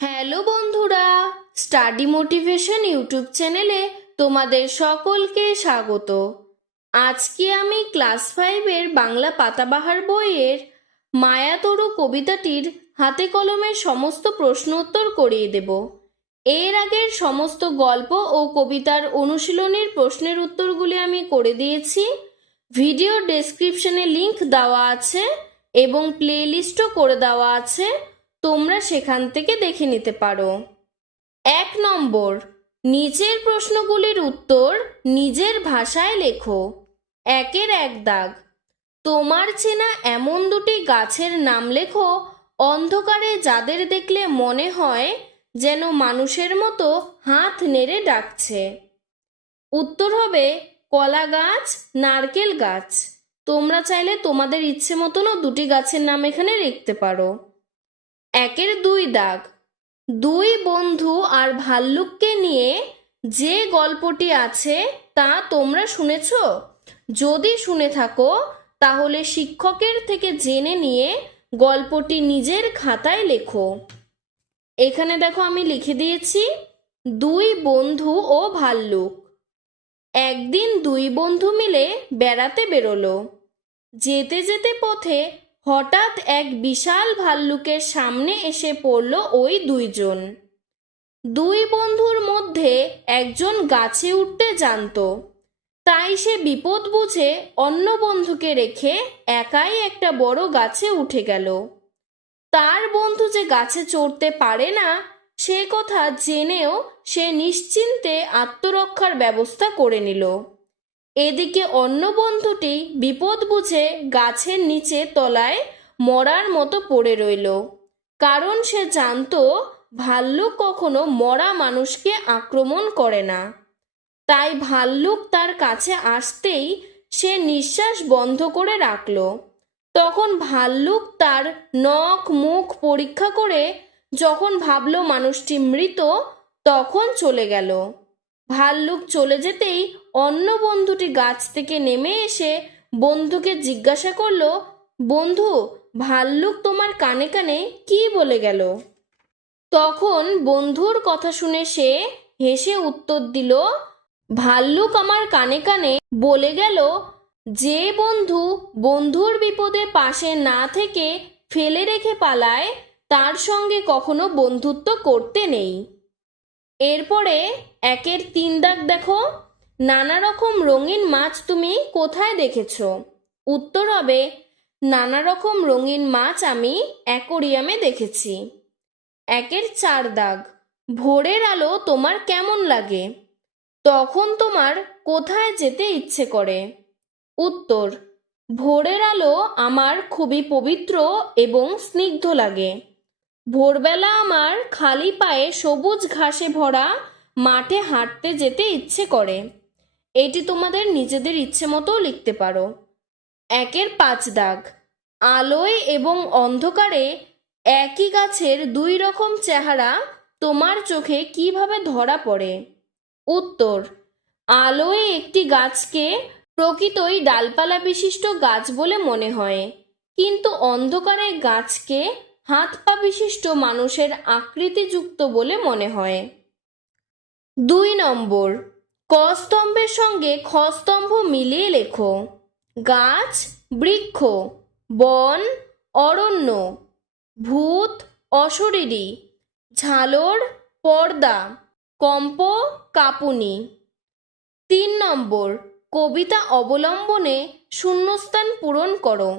Hello বন্ধুরা, study motivation YouTube চ্যানেলে তোমাদের সকলকে স্বাগত। আজকে আমি ক্লাস ফাইভের বাংলা পাতাবাহার বইয়ের মায়াতরু কবিতাটির হাতে কলমের সমস্ত প্রশ্ন উত্তর করিয়ে দেব। এর আগের সমস্ত গল্প ও কবিতার অনুশীলনের প্রশ্নের উত্তরগুলি আমি করে দিয়েছি। ভিডিও ডেসক্রিপশনে লিংক দেওয়া আছে এবং প্লেলিস্টও করে দেওয়া আছে। তোমরা সেখান থেকে দেখে নিতে পারো। এক নম্বর নিচের প্রশ্নগুলির উত্তর নিজের ভাষায় লেখো। একের এক দাগ। তোমার চেনা এমন দুটি গাছের নাম লেখো অন্ধকারে যাদের দেখলে মনে হয় যেন মানুষের মতো হাত নেড়ে ডাকছে। উত্তর হবে, কলা গাছ, নারকেল গাছ। তোমরা চাইলে তোমাদের ইচ্ছে মতনও দুটি গাছের নাম এখানে লিখতে পারো। একের দুই দাগ। দুই বন্ধু আর ভাল্লুককে নিয়ে যে গল্পটি আছে তা তোমরা শুনেছ? যদি শুনে থাকো, তাহলে শিক্ষকের থেকে জেনে নিয়ে গল্পটি নিজের খাতায় লেখো। এখানে দেখো আমি লিখে দিয়েছি, দুই বন্ধু ও ভাল্লুক। একদিন দুই বন্ধু মিলে বেড়াতে বেরোলো। যেতে যেতে পথে হঠাৎ এক বিশাল ভাল্লুকের সামনে এসে পড়ল ওই দুইজন। দুই বন্ধুর মধ্যে একজন গাছে উঠতে জানতো। তাই সে বিপদ বুঝে অন্য বন্ধুকে রেখে একাই একটা বড় গাছে উঠে গেল। তার বন্ধু যে গাছে চড়তে পারে না, সে কথা জেনেও সে নিশ্চিন্তে আত্মরক্ষার ব্যবস্থা করে নিল। এদিকে অন্য বন্ধুটি বিপদ বুঝে গাছের নিচে তলায় মরার মতো পড়ে রইল। কারণ সে জানত ভাল্লুক কখনো মরা মানুষকে আক্রমণ করে না। তাই ভাল্লুক তার কাছে আসতেই সে নিঃশ্বাস বন্ধ করে রাখল। তখন ভাল্লুক তার নখ মুখ পরীক্ষা করে যখন ভাবল মানুষটি মৃত, তখন চলে গেল। ভাল্লুক চলে যেতেই অন্য বন্ধুটি গাছ থেকে নেমে এসে বন্ধুকে জিজ্ঞাসা করল, বন্ধু, ভাল্লুক তোমার কানে কানে কি বলে গেল? তখন বন্ধুর কথা শুনে সে হেসে উত্তর দিল, ভাল্লুক আমার কানে কানে বলে গেল যে বন্ধু বন্ধুর বিপদে পাশে না থেকে ফেলে রেখে পালায়, তার সঙ্গে কখনো বন্ধুত্ব করতে নেই। এরপরে একের তিন দাগ দেখো। নানা রকম রঙিন মাছ তুমি কোথায় দেখেছ? উত্তর হবে নানা রকম রঙিন মাছ আমি অ্যাকোরিয়ামে দেখেছি। একের চার দাগ, ভোরের আলো তোমার কেমন লাগে? তখন তোমার কোথায় যেতে ইচ্ছে করে? উত্তর, ভোরের আলো আমার খুবই পবিত্র এবং স্নিগ্ধ লাগে। ভোরবেলা আমার খালি পায়ে সবুজ ঘাসে ভরা মাঠে হাঁটতে যেতে ইচ্ছে করে। এটি তোমাদের নিজেদের ইচ্ছে মতো লিখতে পারো। একের পাঁচ দাগ। আলোয় এবং অন্ধকারে একই গাছের দুই রকম চেহারা তোমার চোখে কীভাবে ধরা পড়ে? উত্তর, আলোয় একটি গাছকে প্রকৃতই ডালপালা বিশিষ্ট গাছ বলে মনে হয়, কিন্তু অন্ধকারে গাছকে হাত পা বিশিষ্ট মানুষের আকৃতিযুক্ত বলে মনে হয়। দুই নম্বর, ক স্তম্ভের সঙ্গে খ স্তম্ভ মিলিয়ে লেখো। গাছ, বৃক্ষ, বন, অরণ্য, ভূত, অশরীরী, ঝালর, পর্দা, কম্প, কাপুনি। তিন নম্বর, কবিতা অবলম্বনে শূন্যস্থান পূরণ করো।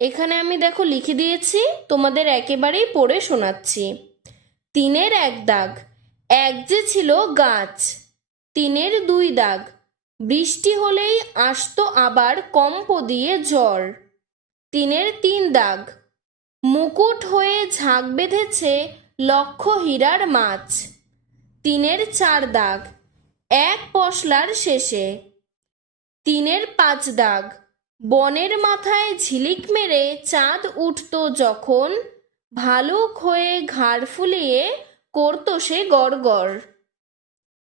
এখানে আমি দেখো লিখে দিয়েছি, তোমাদের একেবারেই পড়ে শোনাচ্ছি। তিনের এক দাগ, এক যে ছিল গাছ, তিনের দুই দাগ, বৃষ্টি হলেই আসতো আবার কম্প দিয়ে জ্বর তিনের তিন দাগ, মুকুট হয়ে ঝাঁক বেঁধেছে লক্ষ হীরার মাছ। তিনের চার দাগ, এক পশলার শেষে। তিনের পাঁচ দাগ বনের মাথায় ঝিলিক মেরে চাঁদ উঠত যখন, ভালুক হয়ে ঘাড় ফুলিয়ে করতো সে গড়গড়।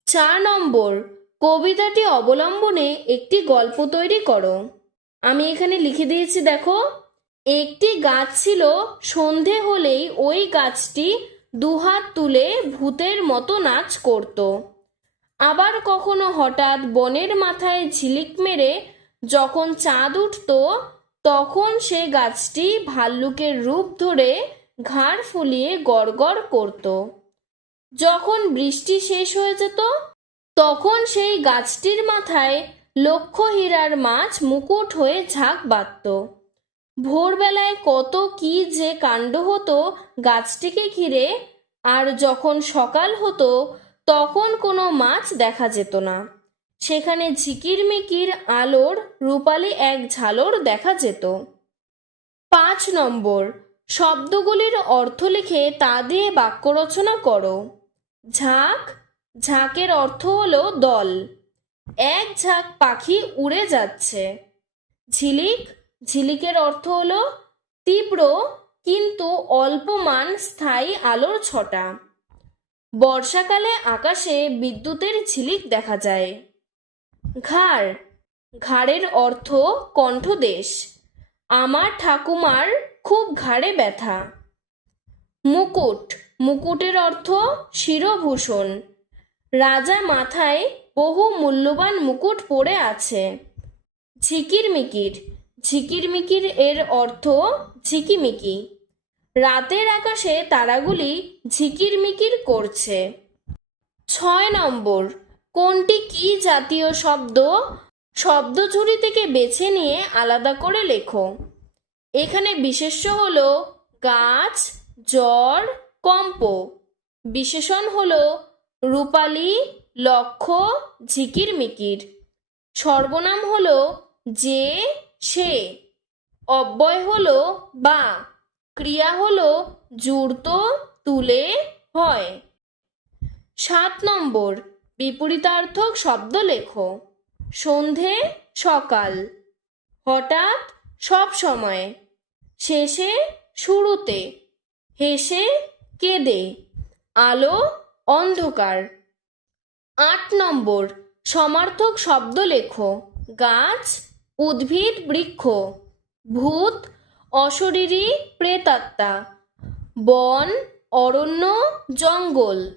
চার নম্বর, কবিতাটি অবলম্বনে একটি গল্প তৈরি করো। আমি এখানে লিখে দিয়েছি, দেখো। একটি গাছ ছিল, সন্ধে হলেই ওই গাছটি দুহাত তুলে ভূতের মতো নাচ করত। আবার কখনো হঠাৎ বনের মাথায় ঝিলিক মেরে যখন চাঁদ উঠত, তখন সে গাছটি ভাল্লুকের রূপ ধরে ঘাড় ফুলিয়ে গড়গড় করত। যখন বৃষ্টি শেষ হয়ে যেত, তখন সেই গাছটির মাথায় লক্ষ হীরার মাছ মুকুট হয়ে ঝাঁক বাঁধত। ভোরবেলায় কত কি যে কাণ্ড হতো গাছটিকে ঘিরে, আর যখন সকাল হতো, তখন কোনো মাছ দেখা যেত না। সেখানে ঝিকিরমিকির আলোর রূপালি এক ঝালর দেখা যেত। পাঁচ নম্বর, শব্দগুলির অর্থ লিখে তা দিয়ে বাক্য রচনা করো। ঝাঁক, ঝাঁকের অর্থ হলো দল। এক ঝাঁক পাখি উড়ে যাচ্ছে। ঝিলিক, ঝিলিকের অর্থ হলো তীব্র কিন্তু অল্পমান স্থায়ী আলোর ছটা। বর্ষাকালে আকাশে বিদ্যুতের ঝিলিক দেখা যায়। ঘাড়। ঘাড়ের অর্থ কণ্ঠদেশ। আমার ঠাকুমার খুব ঘাড়ে ব্যথা। মুকুট। মুকুটের অর্থ শিরভূষণ। রাজা মাথায় বহু মূল্যবান মুকুট পড়ে আছে। ঝিকিরমিকির। ঝিকিরমিকির এর অর্থ ঝিকিমিকি। রাতের আকাশে তারাগুলি ঝিকিরমিকির করছে। ছয় নম্বর। কোনটি কি জাতীয় শব্দ? শব্দঝুড়ি থেকে বেছে নিয়ে আলাদা করে লেখো। এখানে বিশেষ্য হল গাছ, জ্বর, কম্প। বিশেষণ হলো রূপালী লক্ষ্য ঝিকিরমিকির। সর্বনাম হল যে, সে। অব্যয় হল বা। ক্রিয়া হল জুড়ত, তুলে, হয়। সাত নম্বর। বিপরীতার্থক শব্দ লেখো। সন্ধে, সকাল। হঠাৎ, সব সময়। শেষে, শুরুতে। হেসে, কেঁদে। আলো, অন্ধকার। আট নম্বর, সমার্থক শব্দ লেখো। গাছ, উদ্ভিদ, বৃক্ষ। ভূত, অশরীরী, প্রেতাত্মা। বন, অরণ্য, জঙ্গল।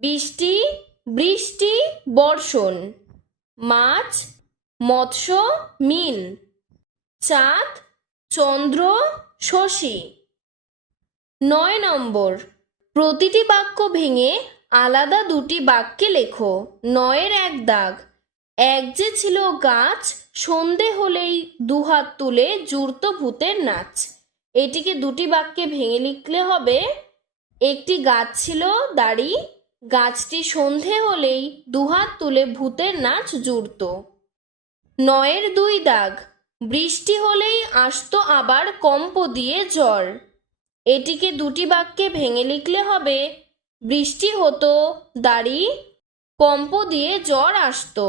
বৃষ্টি বৃষ্টি, বর্ষণ। মাছ, মৎস্য, মিন। চাঁদ, চন্দ্র, শশী। নয় নম্বর। প্রতিটি বাক্য ভেঙে আলাদা দুটি বাক্যে লেখো। নয়ের এক দাগ। এক যে ছিল গাছ, সন্ধে হলেই দুহাত তুলে জুড়ত ভূতের নাচ। এটিকে দুটি বাক্যে ভেঙে লিখলে হবে, একটি গাছ ছিল, দাড়ি গাছটি সন্ধে হলেই দুহাত তুলে ভূতের নাচ জুড়ত। নয়ের দুই দাগ, বৃষ্টি হলেই আসতো আবার কম্প দিয়ে জ্বর এটিকে দুটি বাক্যে ভেঙে লিখলে হবে, বৃষ্টি হতো, দাড়ি, কম্প দিয়ে জ্বর আসতো।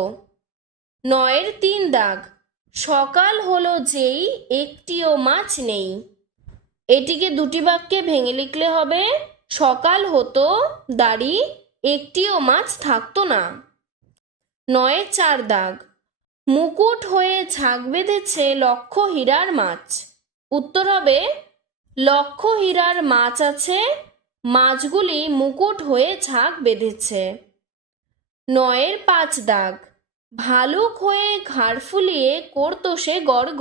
নয়ের তিন দাগ, সকাল হলো যেই একটিও মাছ নেই। এটিকে দুটি বাক্যে ভেঙে লিখলে হবে, সকাল হতো, দাড়ি একটিও মাছ থাকতো না। নয়ের চার দাগ। মুকুট হয়ে ঝাঁক বেঁধেছে লক্ষ হীরার মাছ। উত্তর হবে লক্ষ হীরার মাছ আছে, মাছগুলি মুকুট হয়ে ঝাঁক বেঁধেছে। নয়ের পাঁচ দাগ। ভালুক হয়ে ঘাড় ফুলিয়ে করতো সে গড়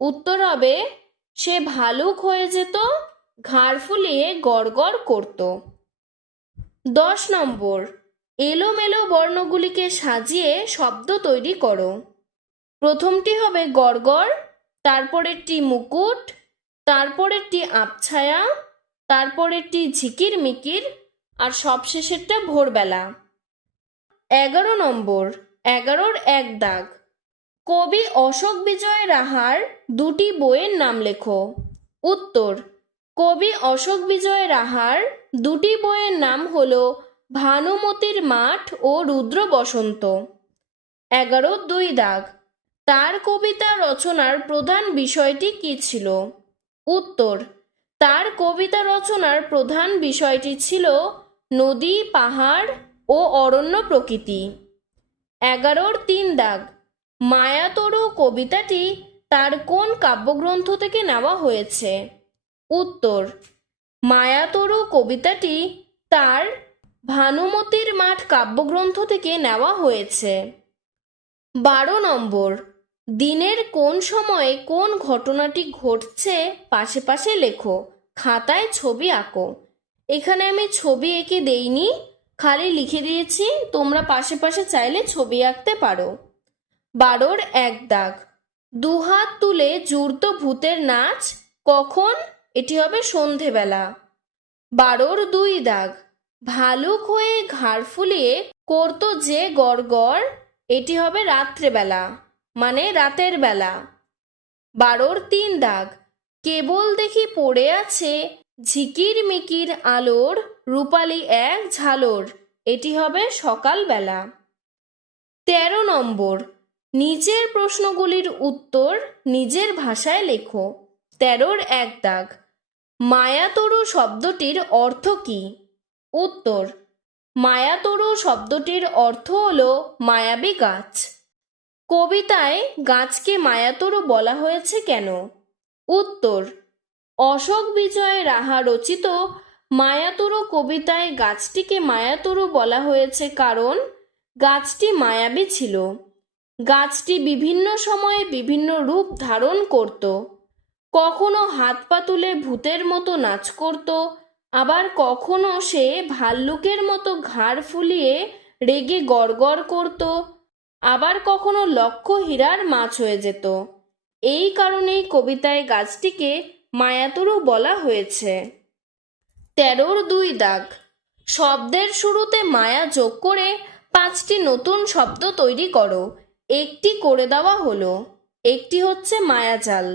উত্তর হবে, সে ভালুক হয়ে যেত, ঘাড় ফুলিয়ে গড় করত। দশ নম্বর, এলোমেলো বর্ণগুলিকে সাজিয়ে শব্দ তৈরি করো। প্রথমটি হবে গড়গড়, তারপরেরটি মুকুট, তারপরেরটি আবছায়া, তারপরেরটি ঝিকির মিকির আর সবশেষেরটা ভোরবেলা। এগারো নম্বর, এগারোর এক দাগ। কবি অশোক বিজয় রাহার দুটি বইয়ের নাম লেখো। উত্তর কবি অশোক বিজয় রাহার দুটি বইয়ের নাম হল ভানুমতির মাঠ ও রুদ্র বসন্ত। এগারো দুই দাগ। তার কবিতা রচনার প্রধান বিষয়টি কি ছিল? উত্তর, তার কবিতা রচনার প্রধান বিষয়টি ছিল নদী, পাহাড় ও অরণ্য প্রকৃতি। এগারোর তিন দাগ। মায়াতরু কবিতাটি তার কোন কাব্যগ্রন্থ থেকে নেওয়া হয়েছে? উত্তর, মায়াতরু কবিতাটি তার ভানুমতির মাঠ কাব্যগ্রন্থ থেকে নেওয়া হয়েছে। বারো নম্বর, দিনের কোন সময়ে কোন ঘটনাটি ঘটছে পাশে পাশে লেখো, খাতায় ছবি আঁকো। এখানে আমি ছবি এঁকে দেইনি, খালি লিখে দিয়েছি, তোমরা পাশে পাশে চাইলে ছবি আঁকতে পারো। বারোর এক দাগ, দুহাত তুলে জুড়ত ভূতের নাচ, কখন এটি হবে সন্ধেবেলা। বারোর দুই দাগ। ভালুক হয়ে ঘাড় ফুলিয়ে করতো যে গড়গড়, এটি হবে রাত্রেবেলা মানে রাতের বেলা। বারোর তিন দাগ। কেবল দেখি পড়ে আছে ঝিকির মিকির আলোর রূপালি এক ঝালর, এটি হবে সকালবেলা। তেরো নম্বর। নিজের প্রশ্নগুলির উত্তর নিজের ভাষায় লেখো। তেরোর এক দাগ। মায়াতরু শব্দটির অর্থ কী? উত্তর, মায়াতরু শব্দটির অর্থ হল মায়াবী গাছ। কবিতায় গাছকে মায়াতরু বলা হয়েছে কেন? উত্তর, অশোক বিজয় রাহা রচিত মায়াতরু কবিতায় গাছটিকে মায়াতরু বলা হয়েছে কারণ গাছটি মায়াবী ছিল। গাছটি বিভিন্ন সময়ে বিভিন্ন রূপ ধারণ করত। কখনো হাত পা তুলে ভূতের মতো নাচ করত, আবার কখনো সে ভাল্লুকের মতো ঘাড় ফুলিয়ে রেগে গড়গড় করত, আবার কখনো লক্ষ হীরার মাছ হয়ে যেত। এই কারণেই কবিতায় গাছটিকে মায়াতুরু বলা হয়েছে। তেরোর দুই দাগ। শব্দের শুরুতে মায়া যোগ করে পাঁচটি নতুন শব্দ তৈরি করো। একটি করে দেওয়া হলো। একটি হচ্ছে মায়াজাল।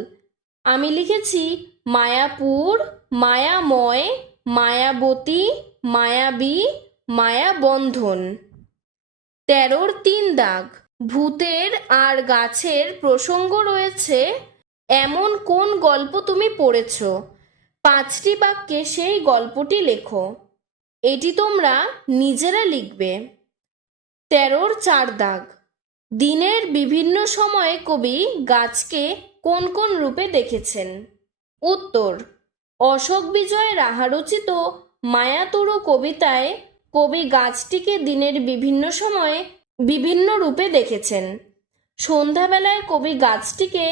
আমি লিখেছি মায়াপুর, মায়াময়, মায়াবতী, মায়াবী, মায়াবন্ধন। তেরোর তিন দাগ। ভূতের আর গাছের প্রসঙ্গ রয়েছে, এমন কোন গল্প তুমি পড়েছ? পাঁচটি বাক্যে সেই গল্পটি লেখো। এটি তোমরা নিজেরা লিখবে। তেরোর চার দাগ। দিনের বিভিন্ন সময়ে কবি গাছকে কোন কোন রূপে দেখেছেন? উত্তর, অশোক বিজয় রাহা রচিত মায়াতুরু কবিতায় কবি গাছটিকে দিনের বিভিন্ন সময়ে বিভিন্ন রূপে দেখেছেন। সন্ধ্যাবেলায় কবি গাছটিকে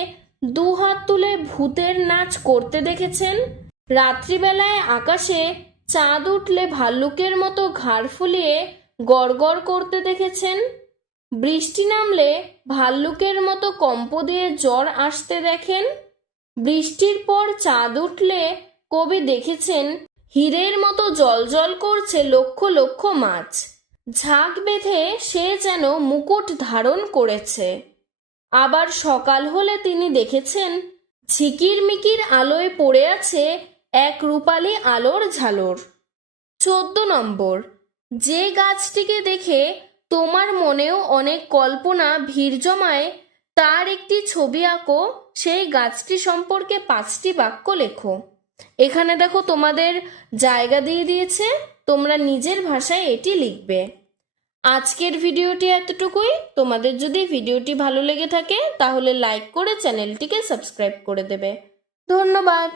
দু হাত তুলে ভূতের নাচ করতে দেখেছেন। রাত্রিবেলায় আকাশে চাঁদ উঠলে ভাল্লুকের মতো ঘাড় ফুলিয়ে গড়গড় করতে দেখেছেন। বৃষ্টি নামলে ভাল্লুকের মতো কম্প দিয়ে জ্বর আসতে দেখেন? বৃষ্টির পর চাঁদ উঠলে কবি দেখেছেন, হীরের মতো জলজল করছে লক্ষ লক্ষ মাছ। ঝাঁক বেঁধে সে যেন মুকুট ধারণ করেছে। আবার সকাল হলে তিনি দেখেছেন ঝিকির মিকির আলোয় পড়ে আছে এক রূপালী আলোর ঝালর। চোদ্দ নম্বর, যে গাছটিকে দেখে তোমার মনেও অনেক কল্পনা ভিড় জমায় তার একটি ছবি আঁকো, সেই গাছটি সম্পর্কে পাঁচটি বাক্য লেখো। এখানে দেখো তোমাদের জায়গা দিয়ে দিয়েছে, তোমরা নিজের ভাষায় এটি লিখবে। আজকের ভিডিওটি এতটুকুই। তোমাদের যদি ভিডিওটি ভালো লেগে থাকে, তাহলে লাইক করে চ্যানেলটিকে সাবস্ক্রাইব করে দেবে। ধন্যবাদ।